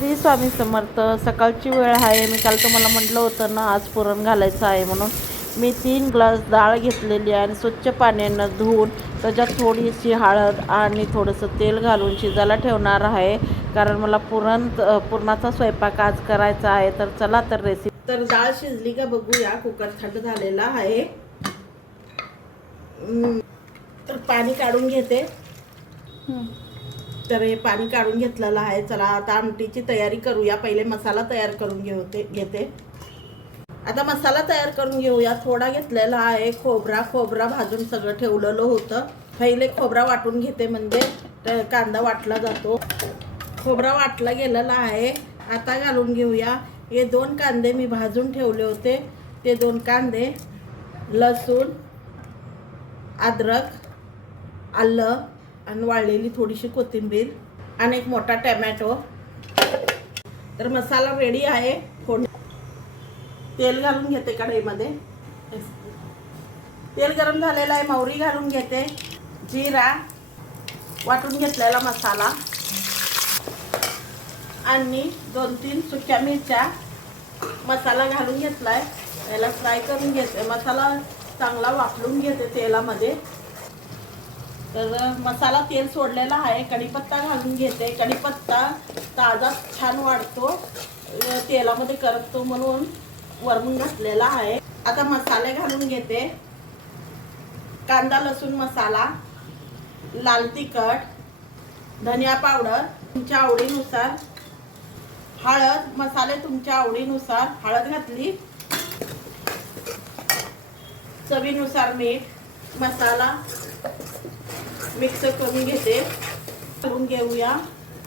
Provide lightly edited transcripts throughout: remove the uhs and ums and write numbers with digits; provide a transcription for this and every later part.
श्री स्वामी समर्थ. सकाळची वेळ आहे. मी काल तुम्हाला म्हटलं होतं ना आज पुरण घालायचं आहे म्हणून. मी 3 ग्लास डाळ घेतलेली आहे आणि स्वच्छ पाण्यानं धुवून त्याच्यात थोडीशी हळद आणि थोडंसं तेल घालून शिजायला ठेवणार आहे, कारण मला पुरणाचा स्वयंपाक आज करायचा आहे. तर चला तर रेसिपी. तर डाळ शिजली का बघूया. कुकर थंड झालेला आहे. तर पाणी काढून घेते. तर हे पाणी काढून घेतलेलं आहे. चला आता आमटीची तयारी करूया. पहिले मसाला तयार करून घेते. आता मसाला तयार करून घेऊया. थोडा घेतलेला आहे खोबरा भाजून सगळं ठेवलेलं होतं. पहिले खोबरा वाटून घेते, म्हणजे कांदा वाटला जातो. खोबरा वाटला गेलेला आहे. आता घालून घेऊया. हे 2 कांदे मी भाजून ठेवले होते, ते 2 कांदे, लसूण, अद्रक, आलं आणि वाळलेली थोडीशी कोथिंबीर आणि एक मोठा टोमॅटो. तर मसाला रेडी आहे. तेल घालून घेते कढईमध्ये. तेल गरम झालेलं आहे. मोहरी घालून घेते, जिरा, वाटून घेतलेला मसाला आणि 2-3 सुक्या मिरच्या. मसाला घालून घेतलाय. याला फ्राय करून घेते. मसाला चांगला वाफलून घेते तेलामध्ये. तर मसाला तेल सोडलेला आहे. कढीपत्ता घालून घेते. कढीपत्ता ताजा छान वाढतो, तेलामध्ये करपतो म्हणून वरून घातलेला आहे. आता मसाले घालून घेते. कांदा लसूण मसाला, लाल तिखट, धनिया पावडर तुमच्या आवडीनुसार, हळद, मसाले तुमच्या आवडीनुसार. हळद घातली, चवीनुसार मीठ. मसाला मिक्स करून घेते. करून घेऊया.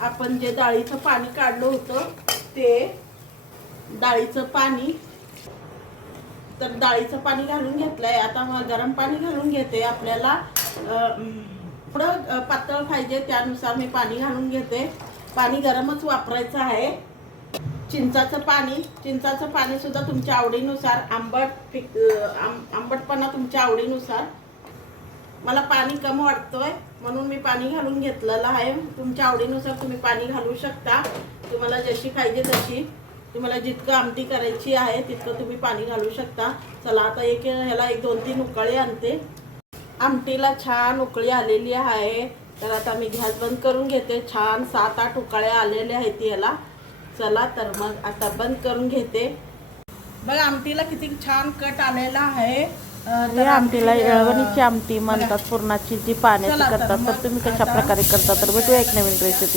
आपण जे डाळीचं पाणी काढलं होतं ते डाळीचं पाणी. तर डाळीचं पाणी घालून घेतलंय. आता मग गरम पाणी घालून घेते. आपल्याला थोडं पातळ पाहिजे त्यानुसार मी पाणी घालून घेते. पाणी गरमच वापरायचं आहे. चिंचाचं पाणी सुद्धा तुमच्या आवडीनुसार. आंबटपणा तुमच्या आवडीनुसार. मला पाणी कमी वाटतोय म्हणून मी पाणी घालून घेतलेलं आहे. तुमच्या आवडीनुसार तुम्ही पाणी घालू शकता. तुम्हाला जशी पाहिजे तशी. तुम्हाला जितकं आमटी करायची आहे तितकं तुम्ही पाणी घालू शकता. चला आता ह्याला 1-2-3 उकळी आणते. आमटीला छान उकळी आलेली आहे. तर आता मी गॅस बंद करून घेते. छान 7-8 उकळ्या आलेल्या आहेत ह्याला. चला तर मग आता बंद करून घेते. बघा आमटीला किती छान कट आलेला आहे. हे आमटीला येळवणीची आमटी म्हणतात. पुरणाची जी पाण्याची करतात. तर तुम्ही कशा प्रकारे करता तर भेटूया एक नवीन रेसिपी.